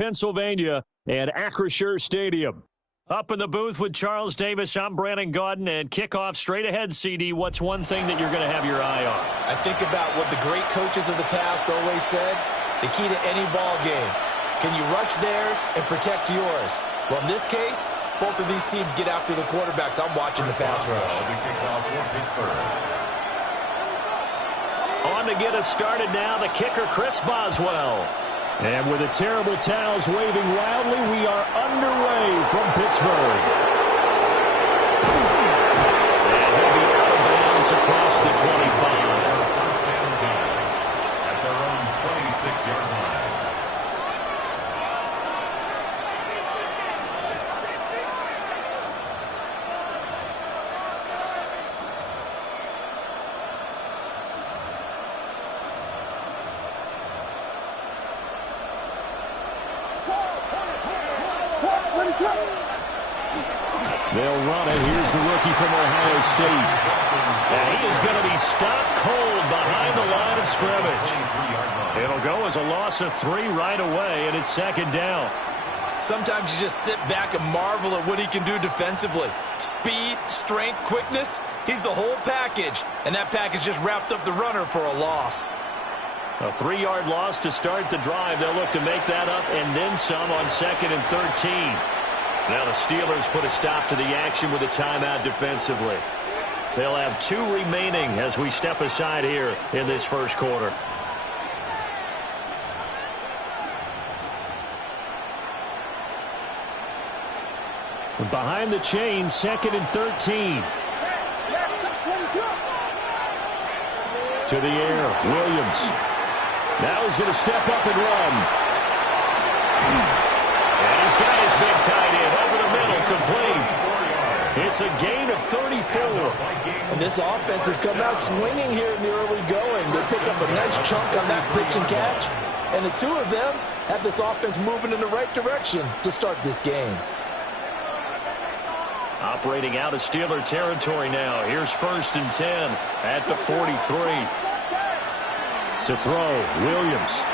Pennsylvania at Acrisure Stadium. Up in the booth with Charles Davis, I'm Brandon Gaudin, and kickoff straight ahead, CD. What's one thing that you're going to have your eye on? I think about what the great coaches of the past always said. The key to any ball game. Can you rush theirs and protect yours? Well, in this case, both of these teams get after the quarterbacks. I'm watching the pass rush. On to get us started now, the kicker, Chris Boswell. And with the terrible towels waving wildly, we are underway from Pittsburgh. And he'll be out of bounds across the 25. First down 10 at their own 26-yard line. They'll run it. Here's the rookie from Ohio State. And he is going to be stopped cold behind the line of scrimmage. It'll go as a loss of 3 right away, and it's second down. Sometimes you just sit back and marvel at what he can do defensively. Speed, strength, quickness, he's the whole package. And that package just wrapped up the runner for a loss. A 3-yard loss to start the drive. They'll look to make that up and then some on 2nd and 13. Now the Steelers put a stop to the action with a timeout defensively. They'll have 2 remaining as we step aside here in this first quarter. Behind the chain, 2nd and 13. To the air, Williams. Now he's going to step up and run. And he's got his big tight end over the middle, complete. It's a gain of 34. And this offense has come out swinging here in the early going. They pick up a nice chunk on that pitch and catch. And the two of them have this offense moving in the right direction to start this game. Operating out of Steeler territory now. Here's 1st and 10 at the 43. To throw, Williams.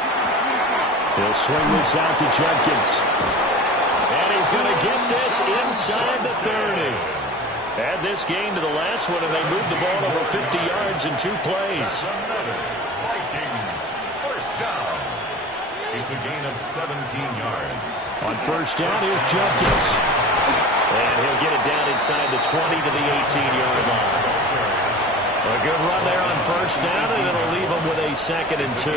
He'll swing this out to Jenkins. And he's going to get this inside the 30. Add this game to the last one, and they moved the ball over 50 yards in 2 plays. Vikings, first down. It's a gain of 17 yards. On first down, here's Jenkins. And he'll get it down inside the 20 to the 18-yard line. A good run there on first down, and it'll leave them with a 2nd and 2.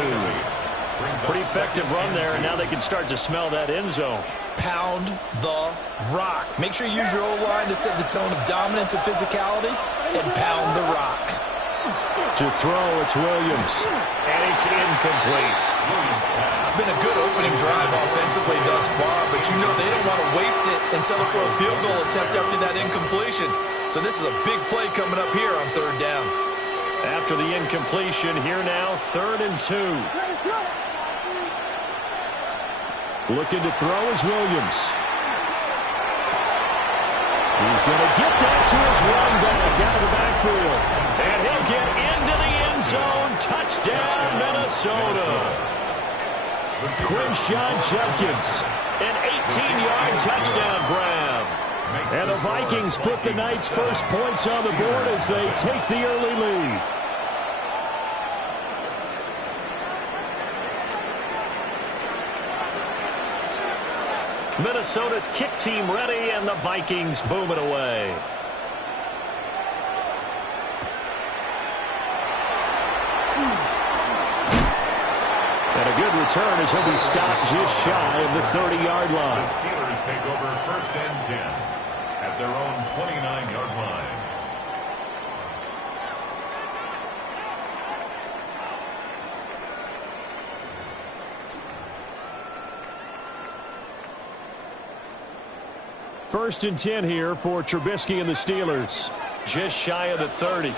Pretty effective run there, and now they can start to smell that end zone. Pound the rock. Make sure you use your O-line to set the tone of dominance and physicality, and pound the rock. To throw, it's Williams. And it's incomplete. It's been a good opening drive offensively thus far, but you know they don't want to waste it and settle for a field goal attempt after that incompletion. So this is a big play coming up here on 3rd down. After the incompletion, here now, 3rd and 2. Looking to throw is Williams. He's going to get that to his running back out of the backfield. And he'll get into the end zone. Touchdown, Minnesota. Quinshawn Jenkins. An 18-yard touchdown grab. And the Vikings put the night's first points on the board as they take the early lead. Minnesota's kick team ready, and the Vikings boom it away. And a good return as he'll be stopped just shy of the 30-yard line. The Steelers take over 1st and 10 at their own 29-yard line. First and 10 here for Trubisky and the Steelers. Just shy of the 30.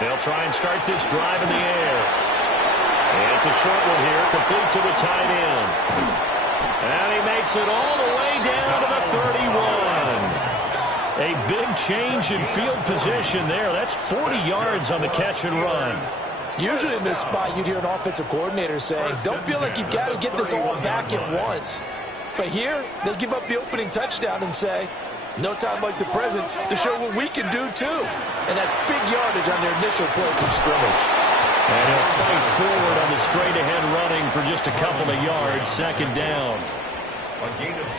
They'll try and start this drive in the air. And it's a short one here, complete to the tight end. And he makes it all the way down to the 31. A big change in field position there. That's 40 yards on the catch and run. Usually in this spot, you'd hear an offensive coordinator saying, don't feel like you've got to get this all back at once. But here, they give up the opening touchdown and say, no time like the present to show what we can do too. And that's big yardage on their initial play from scrimmage. And he'll fight forward on the straight-ahead running for just a couple of yards, second down.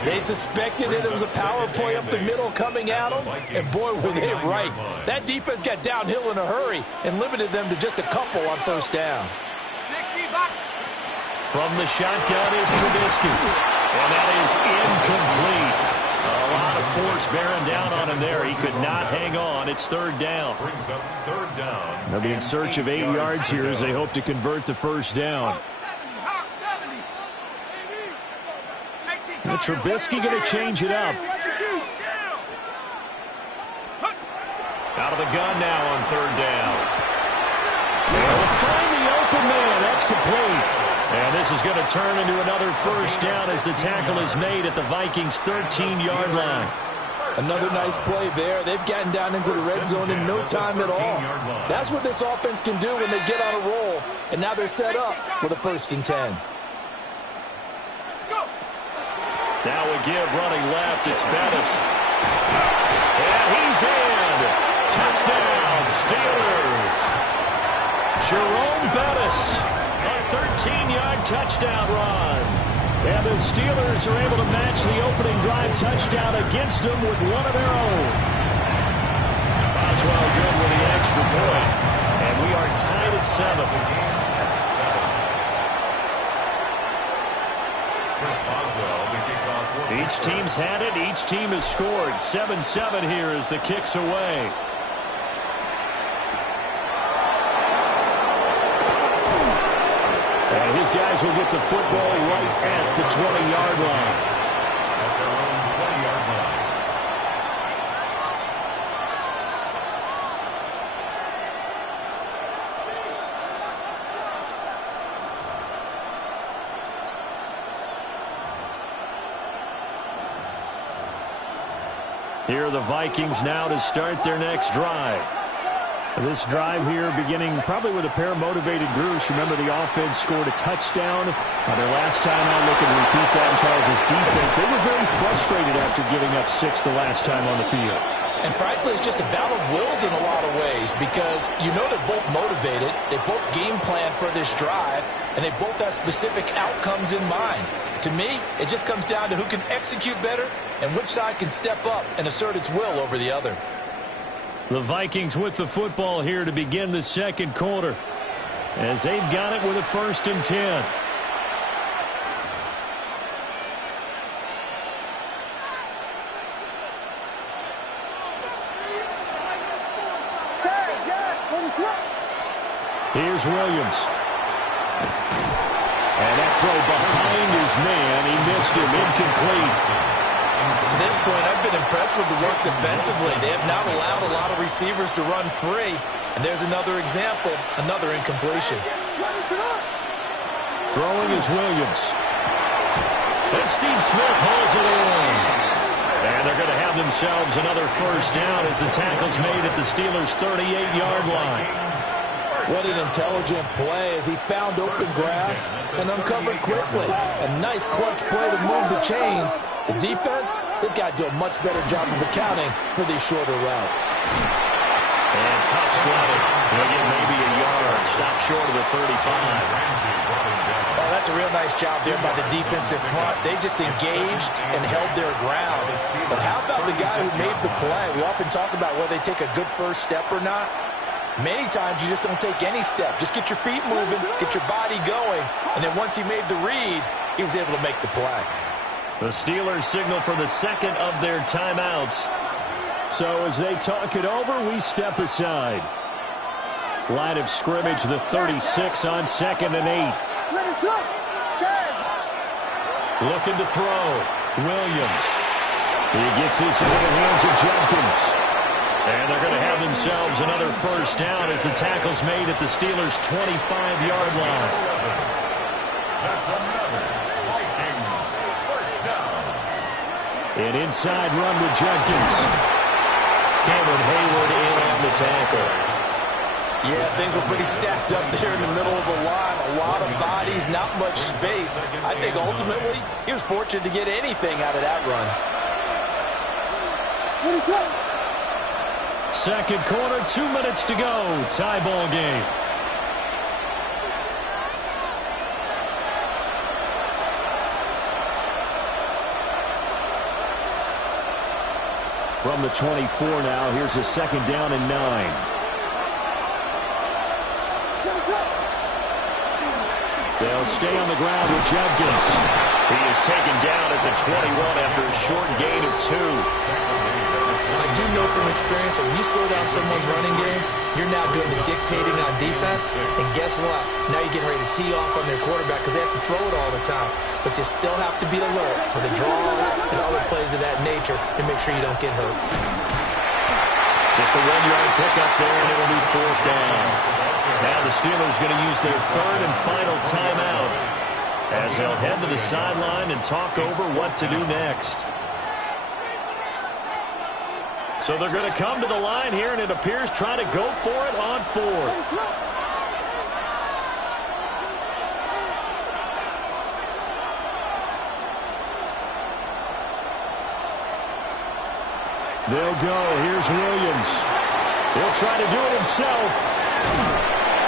They suspected it was a power play up the middle coming at them, and boy, were they right. That defense got downhill in a hurry and limited them to just a couple on first down. From the shotgun is Trubisky, and that is incomplete. A lot of force bearing down on him there. He could not hang on. It's third down. They'll be in search of 8 yards here as they hope to convert the first down. And Trubisky going to change it up. Out of the gun now on third down. They'll find the open man. That's complete. And this is going to turn into another first down as the tackle is made at the Vikings' 13-yard line. Another nice play there. They've gotten down into the red zone in no time at all. That's what this offense can do when they get on a roll. And now they're set up with a 1st and 10. Now we give running left. It's Bettis. And he's in. Touchdown, Steelers. Jerome Bettis. A 13-yard touchdown run. And the Steelers are able to match the opening drive touchdown against them with one of their own. Boswell good with the extra point. And we are tied at 7. Each team's had it. Each team has scored. 7-7 here as the kick's away. And his guys will get the football right at the 20-yard line. At their own 20-yard line. Here are the Vikings now to start their next drive. This drive here beginning probably with a pair of motivated groups. Remember, the offense scored a touchdown on their last time out. Looking to repeat that in Charles' defense. They were very frustrated after giving up 6 the last time on the field. And frankly, it's just a battle of wills in a lot of ways because you know they're both motivated. They both game plan for this drive, and they both have specific outcomes in mind. To me, it just comes down to who can execute better and which side can step up and assert its will over the other. The Vikings with the football here to begin the second quarter as they've got it with a 1st and 10. Here's Williams. And that throw behind his man. He missed him. Incomplete. To this point, I've been impressed with the work defensively. They have not allowed a lot of receivers to run free. And there's another example, another incompletion. Throwing is Williams. And Steve Smith holds it in. And they're going to have themselves another first down as the tackle's made at the Steelers' 38-yard line. What an intelligent play as he found open grass and uncovered quickly. A nice clutch play to move the chains. The defense, they've got to do a much better job of accounting for these shorter routes. And tough slide. They'll get maybe a yard. Stop short of the 35. Oh, that's a real nice job there by the defensive front. They just engaged and held their ground. But how about the guy who made the play? We often talk about whether they take a good first step or not. Many times you just don't take any step. Just get your feet moving, get your body going, and then once he made the read, he was able to make the play. The Steelers signal for the second of their timeouts. So as they talk it over, we step aside. Line of scrimmage, the 36 on 2nd and 8. Looking to throw. Williams. He gets this into the hands of Jenkins. And they're going to have themselves another first down as the tackle's made at the Steelers' 25-yard line. That's another Vikings An inside run with Jenkins. Cameron Hayward in on the tackle. Yeah, things were pretty stacked up there in the middle of the line. A lot of bodies, not much space. I think ultimately he was fortunate to get anything out of that run. Second quarter, 2 minutes to go. Tie ball game. From the 24 now, here's a second down and 9. They'll stay on the ground with Jenkins. He is taken down at the 21 after a short gain of 2. I do know from experience that when you slow down someone's running game, you're now doing the dictating on defense. And guess what? Now you're getting ready to tee off on their quarterback because they have to throw it all the time. But you still have to be alert for the draws and other plays of that nature and make sure you don't get hurt. Just a 1-yard pickup there, and it'll be 4th down. Now the Steelers going to use their third and final timeout as they'll head to the sideline and talk over what to do next. So they're going to come to the line here, and it appears try to go for it on 4th. They'll go. Here's Williams. He'll try to do it himself.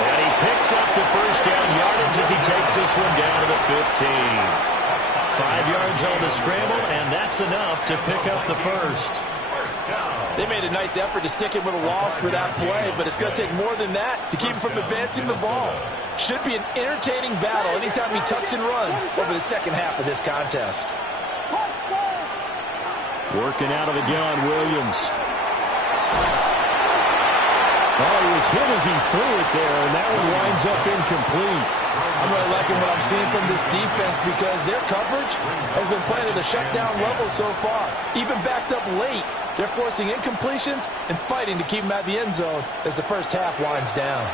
And he picks up the first down yardage as he takes this one down to the 15. 5 yards on the scramble, and that's enough to pick up the first. They made a nice effort to stick him with a loss for that play, but it's going to take more than that to keep him from advancing the ball. Should be an entertaining battle anytime he tucks and runs over the second half of this contest. Working out of the gun, Williams. Oh, he was hit as he threw it there, and that one winds up incomplete. I'm really liking what I'm seeing from this defense because their coverage has been playing at a shutdown level so far. Even backed up late, they're forcing incompletions and fighting to keep them at the end zone as the first half winds down.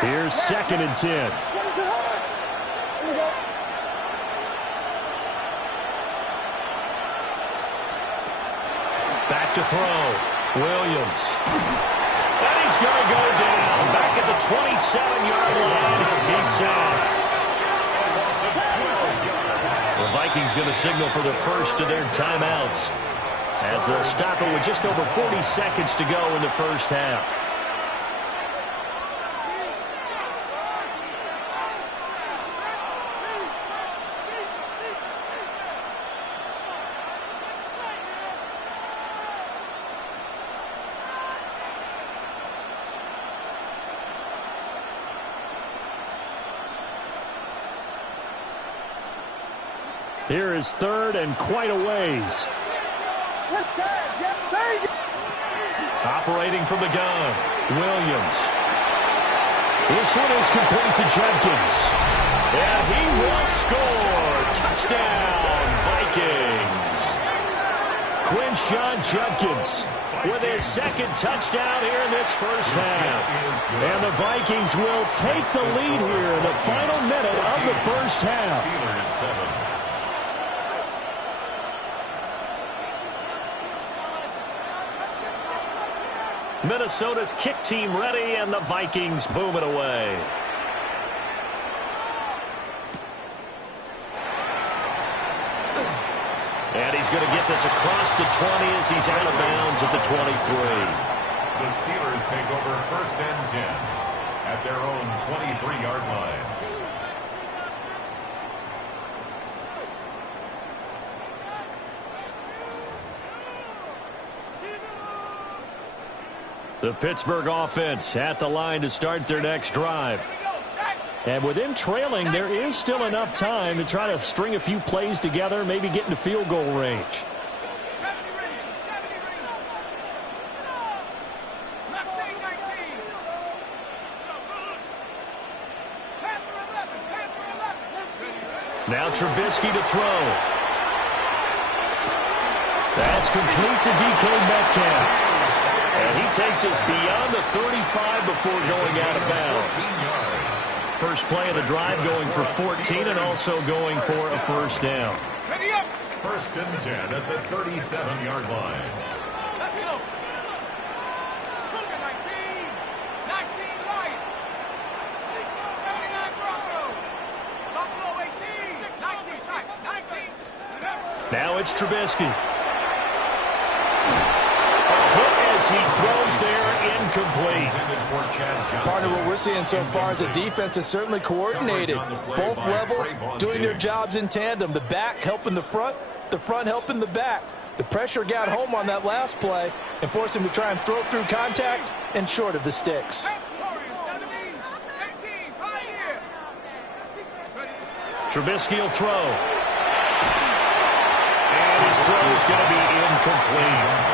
Here's 2nd and 10. Back to throw. Williams. And he's going to go down. Back at the 27-yard line. He's sacked. The Vikings going to signal for the first of their timeouts as they'll stop it with just over 40 seconds to go in the first half. Here is 3rd and quite a ways. Operating from the gun, Williams. This one is complete to Jenkins. And he will score. Touchdown, Vikings. Quinshon Jenkins With his second touchdown here in this first half. And the Vikings will take the lead here in the final minute of the first half. Steelers 7. Minnesota's kick team ready, and the Vikings boom it away. And he's going to get this across the 20 as he's out of bounds at the 23. The Steelers take over 1st and 10 at their own 23-yard line. The Pittsburgh offense at the line to start their next drive. And with them trailing, there is still enough time to try to string a few plays together, maybe get into field goal range. Now Trubisky to throw. That's complete to DK Metcalf. And he takes us beyond the 35 before going out of bounds. First play of the drive going for 14 and also going for a first down. First and 10 at the 37-yard line. Let's go. 19. 19 light. 79 Bronco. Buffalo 18. 19 tight. 19. Now it's Trubisky. As he throws there, incomplete. Part of what we're seeing so far is the defense is certainly coordinated. Both levels doing their jobs in tandem. The back helping the front helping the back. The pressure got home on that last play and forced him to try and throw through contact and short of the sticks. Trubisky will throw. And his throw is going to be incomplete.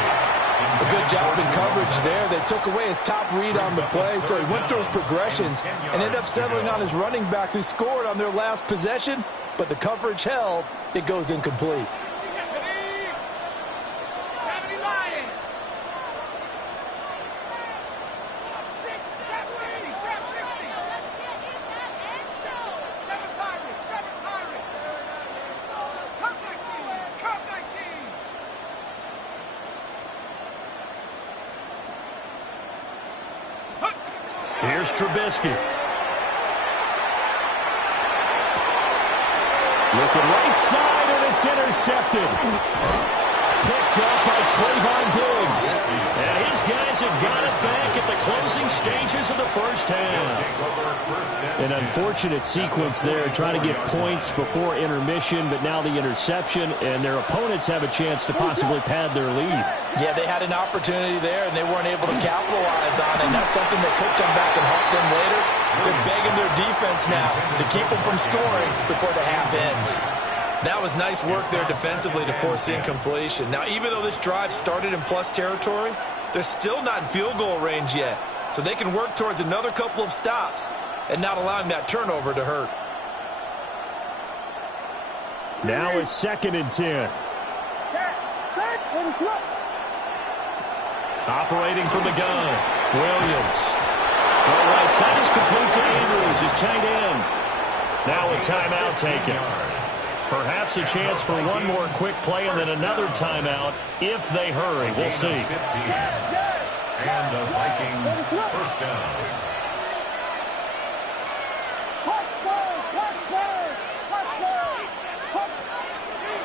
A good job in coverage there. They took away his top read on the play, so he went through his progressions and ended up settling on his running back who scored on their last possession, but the coverage held. It goes incomplete. Here's Trubisky. Looking right side, and it's intercepted. Picked up by Trayvon Diggs. And his guys have got it back at the closing stages of the first half. An unfortunate sequence there, trying to get points before intermission, but now the interception, and their opponents have a chance to possibly pad their lead. Yeah, they had an opportunity there, and they weren't able to capitalize on it. And that's something that could come back and haunt them later. They're begging their defense now to keep them from scoring before the half ends. That was nice work there defensively to force the incompletion. Now, even though this drive started in plus territory, they're still not in field goal range yet. So they can work towards another couple of stops and not allowing that turnover to hurt. Now it's 2nd and 10. Operating from the gun, Williams. Throw right side is complete to Andrews, his tight end. Now a timeout taken. Perhaps a chance for one more quick play and then another timeout if they hurry. We'll see. And the Vikings first down.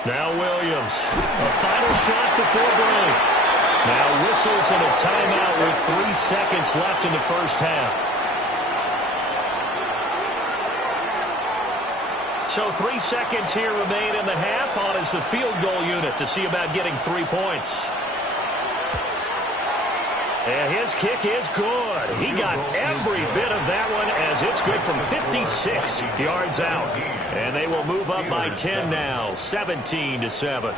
Now Williams. A final shot before break. Now whistles and a timeout with 3 seconds left in the first half. So 3 seconds here remain in the half. On is the field goal unit to see about getting 3 points. And his kick is good. He got every bit of that one as it's good from 56 yards out. And they will move up by 10 now, 17-7.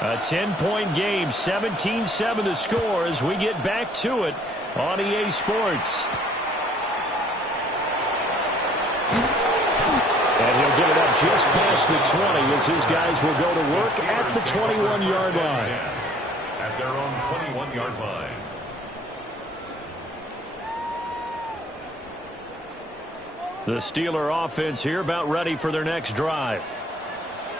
A 10-point game, 17-7 to score as we get back to it on EA Sports. And he'll get it up just past the 20 as his guys will go to work at the 21-yard line. At their own 21-yard line. The Steeler offense here about ready for their next drive.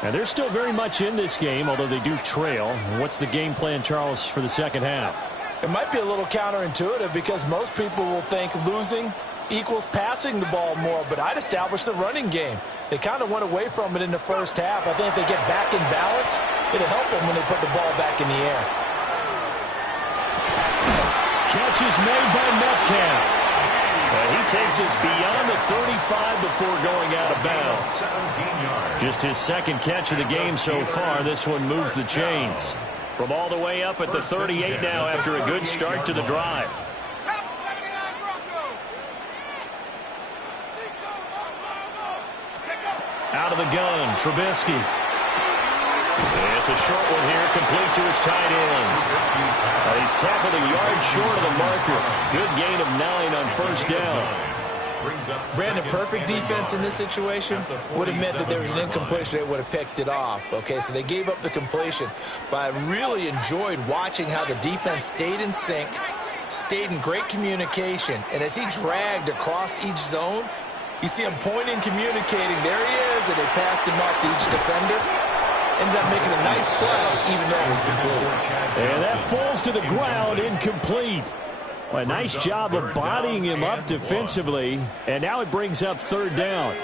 And they're still very much in this game, although they do trail. What's the game plan, Charles, for the second half? It might be a little counterintuitive because most people will think losing equals passing the ball more, but I'd establish the running game. They kind of went away from it in the first half. I think if they get back in balance, it'll help them when they put the ball back in the air. Catch is made by Metcalf. He takes us beyond the 35 before going out of bounds. 17 yards. Just his second catch of the game so far. This one moves the chains. From all the way up at the 38 now after a good start to the drive. Out of the gun, Trubisky. It's a short one here, complete to his tight end. He's tackled a yard short of the marker. Good gain of 9 on first down. Brandon, perfect defense in this situation would have meant that there was an incompletion. They would have picked it off. Okay, so they gave up the completion. But I really enjoyed watching how the defense stayed in sync, stayed in great communication. And as he dragged across each zone, you see him pointing, communicating. There he is, and they passed him up to each defender. Ended up making a nice play, even though it was complete. And that falls to the ground, incomplete. Well, a nice job of bodying him up defensively. And now it brings up third down.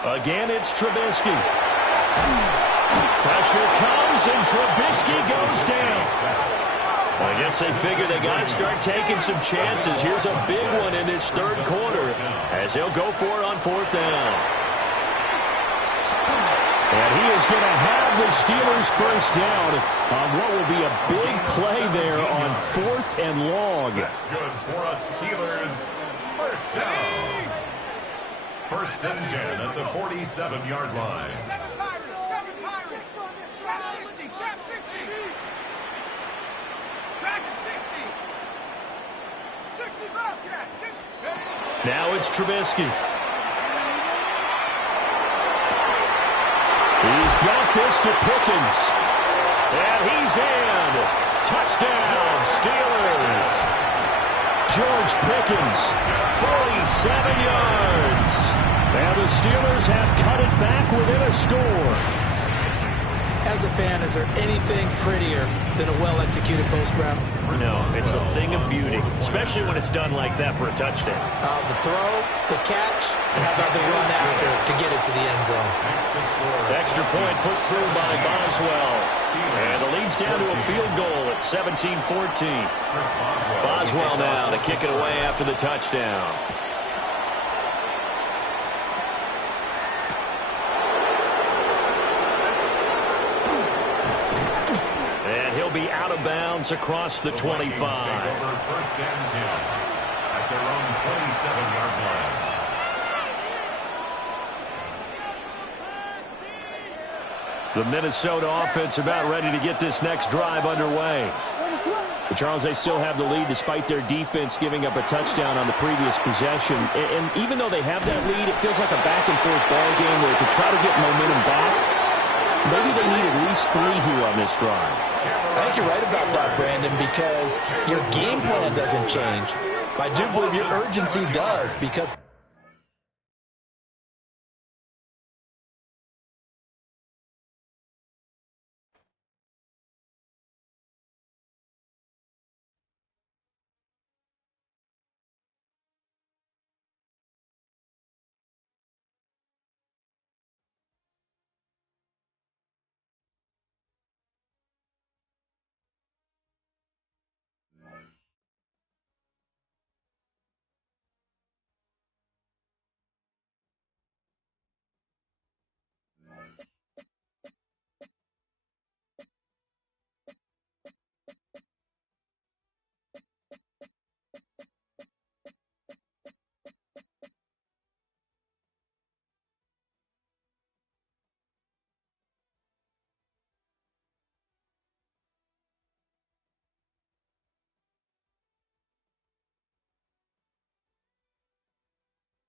Again, it's Trubisky. Pressure comes, and Trubisky goes down. Well, I guess they figure they got to start taking some chances. Here's a big one in this third quarter as he'll go for it on fourth down. And he is going to have the Steelers first down on what will be a big play there on fourth and long. That's good for a Steelers first down. First and 10 at the 47-yard line. Now it's Trubisky. He's got this to Pickens. And he's in. Touchdown, Steelers. George Pickens, 47 yards. And the Steelers have cut it back within a score. As a fan, is there anything prettier than a well-executed post route? No, it's a thing of beauty, especially when it's done like that for a touchdown. The throw, the catch, and how about the run after to get it to the end zone? Extra point put through by Boswell. And the lead's down to a field goal at 17-14. Boswell now to kick it away after the touchdown. Be out of bounds across the 25. First and 10 at their own 27-yard line. The Minnesota offense about ready to get this next drive underway. But Charles, they still have the lead despite their defense giving up a touchdown on the previous possession. And even though they have that lead, it feels like a back-and-forth ball game where to try to get momentum back, maybe they need at least 3 here on this drive. I think you're right about that, Brandon, because your game plan doesn't change. I do believe your urgency does, because